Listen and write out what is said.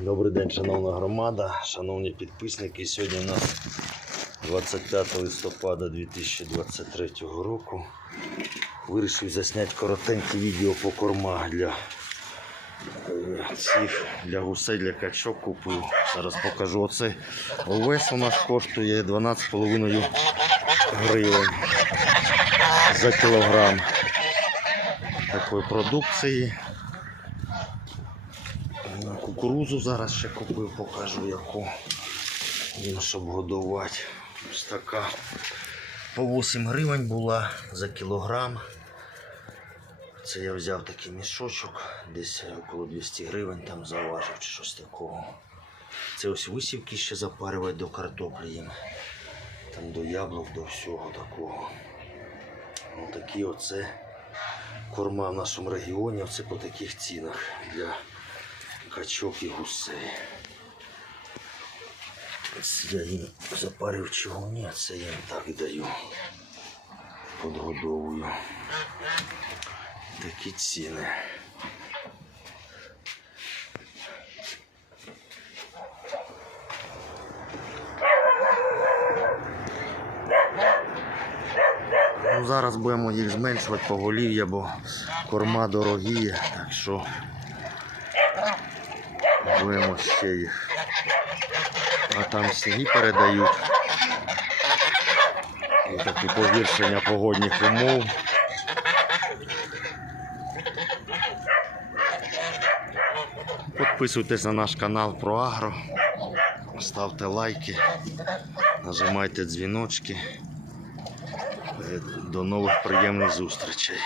Добрий день, шановна громада, шановні підписники. Сьогодні у нас 25 листопада 2023 року. Вирішив засняти коротеньке відео по кормах для е, цих для гусей, для качок купив. Зараз покажу. Оцей овес у нас коштує 12,5 гривень за кілограм такої продукції. Кукурузу зараз ще купив, покажу яку. Їм, щоб годувати. Ось така. По 8 гривень була за кілограм. Це я взяв такий мішочок, десь около 200 гривень там заважив чи щось такого. Це ось висівки ще запарювати до картоплі їм. Там до яблук, до всього такого. Отакі оце корма в нашому регіоні, оце по таких цінах для качок і гусей. Це я їм запарив чого це їм так даю. Подгодовую. Такі ціни. Ну, зараз будемо їх зменшувати поголів'я, бо корма дорогі, так що будемо ще їх. А там сніги передають. І такі погіршення погодних умов. Підписуйтесь на наш канал про агро, ставте лайки, нажимайте дзвіночки. Е, До нових приємних зустрічей.